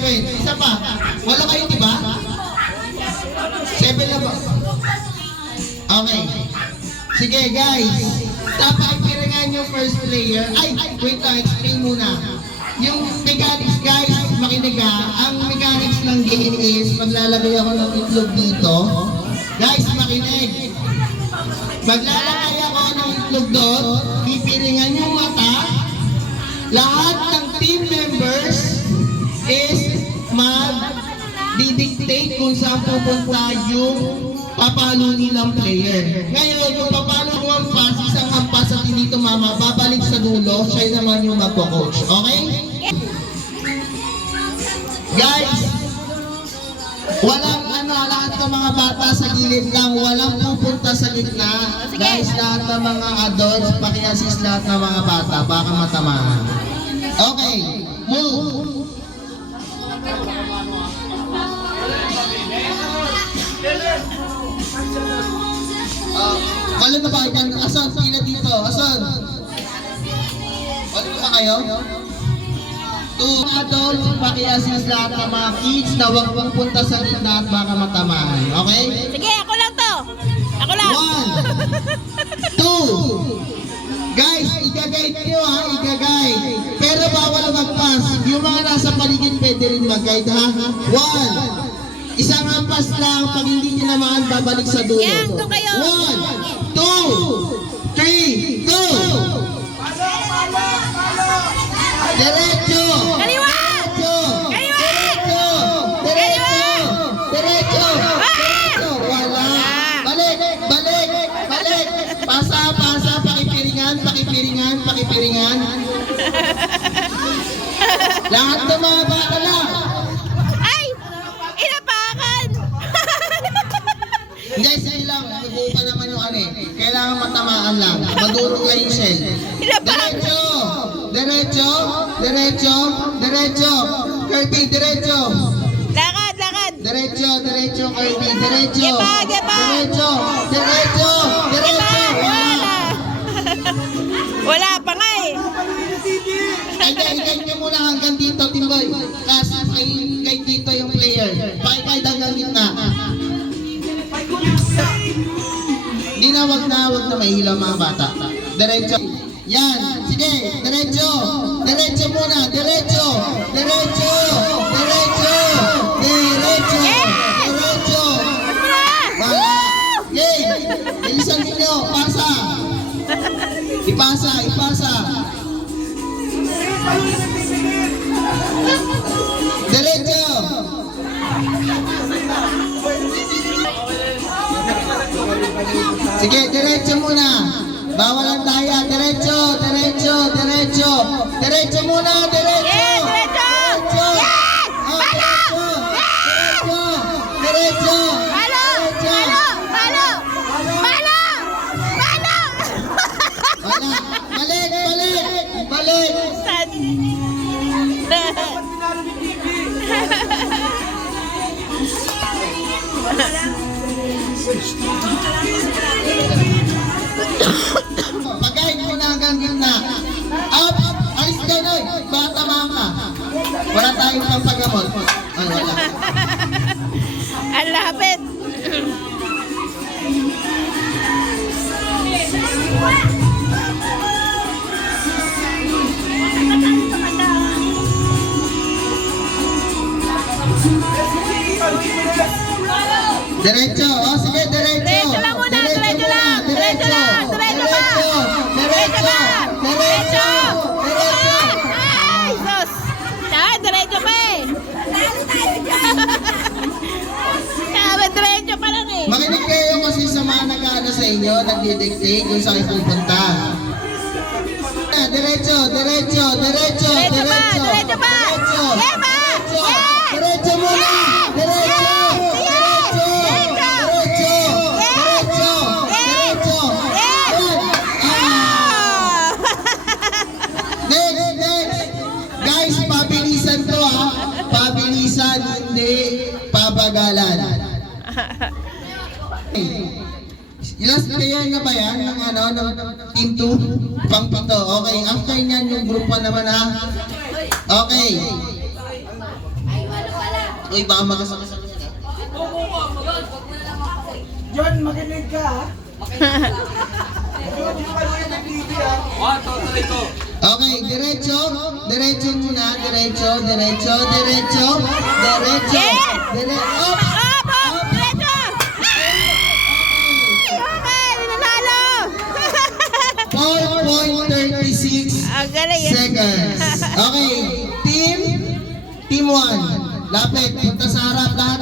7. Isa pa. Wala kayo, di ba? 7 na ba? Okay. Sige, guys. Dapat ipiringan yung first player. Ay, wait lang. Explain muna. Yung mechanics, guys, makinig ha. Ang mechanics ng game is, maglalagay ako ng itlog dito. Guys, makinig. Maglalagay ako ng itlog doon. Pipiringan yung mata. Lahat ng team members is mag-dictate kung saan pupunta yung papalo nilang player. Ngayon, kung papalo mo ang pass, isang hampas at hindi tumama, babalik sa dulo, siya naman yung magpo-coach. Okay? Guys, walang lahat ng mga bata sa gilid lang, walang pupunta sa gitna. Guys, lahat ng mga adults, paki-assist lahat ng mga bata, baka matamaan. Okay, move. Wala na ba kayo? Asan? Pila dito? Asan? Wala na ba kayo? 2 adults, paki-assist lahat ng mga kids na huwag punta sa gitna at baka matamaan. Okay? Sige, ako lang to. Ako lang. 1, 2. Guys, i-guide nyo ha, i-guide. Pero bawal mag-pass. Yung mga nasa paligid pwede rin mag-guide ha. 1. Isang hampas lang, pag hindi nyo naman, babalik sa dulo. Yan, doon kayo. 1, 2, 3, go! Diretso! Kaliwa! Diretso! Kaliwa! Diretso! Diretso! Diretso! Diretso! Wala! Balik! Balik! Balik! Pasa! Pasa! Pakipiringan! Pakipiringan! Pakipiringan! Lahat tumaba ka lang! Ay! Inapakan! Hindi, sige lang. Nabuo pa naman yung ano eh. Kailangan matamaan lang. Madurog lang yung shell. Diretso! Diretso! Diretso! Diretso! Kirby, diretso! Lakad, lakad! Diretso! Diretso, Kirby! Diretso! Gepa, gepa! Diretso! Diretso! Diretso! Wala! Wala pa nga eh! Ay, i-guide nyo muna hanggang dito, Timboy. Kasi i-guide dito yung player. Pakikide hanggang gitna. Hindi na, wag na mahilaw mga bata. Diretso. Yan. Sige. Diretso. Diretso muna. Diretso. Diretso. Diretso. Diretso. Diretso. Wala. Okay. Bilisan ninyo. Pasa. Ipasa. Ipasa. Diretso. Sige, diretso muna. Bawal ang taya. Diretso, diretso, diretso. Diretso muna, diretso. Yes, diretso. Yes! Palo! Diretso. Diretso. Palo! Palo! Palo! Palo! Palo! Wala. Balik, balik. Balik. Sad. Pagkain mo na hanggang gitna. Up! Alis ka na! Bata ka. Wala tayong pampagamot. Ay, wala. Ang lapit. Diretso. O, sige, diretso. Diretso lang muna. Diretso lang. Diretso lang. Diretso pa. Diretso pa. Diretso. Diretso. Ay, sus. Diretso pa eh. Sabi, diretso pa lang eh. Makinig kayo kasi sa mga nag-ano sa inyo, nagdidictate kung saan pupunta. Diretso, diretso, diretso, Diretso pa. diretso. Diretso pa. Diretso. Yeah, ma. Diretso. Yes. Diretso muna. Diretso. Diretso. Diretso. Diretso. Diretso. Yes. Ah. Next, next. Guys, pabilisan to ha. Pabilisan, hindi pabagalan. Last player na ba yan? Ng ano, ng team 2? Pang pito. Okay, after nyan yung group 1 naman ha. Okay. Uy, baka makasakasak ka. John, makinig ka ha. John, yung kaluhin ng TV ha. Okay, diretso. Diretso muna. Diretso. Diretso. Diretso. Diretso. Yes! Diretso. Up! Up! Diretso! Okay, nanalo! 4.36 Ang galing eh. seconds. Okay, team 1. Lapit, punta sa harap lahat.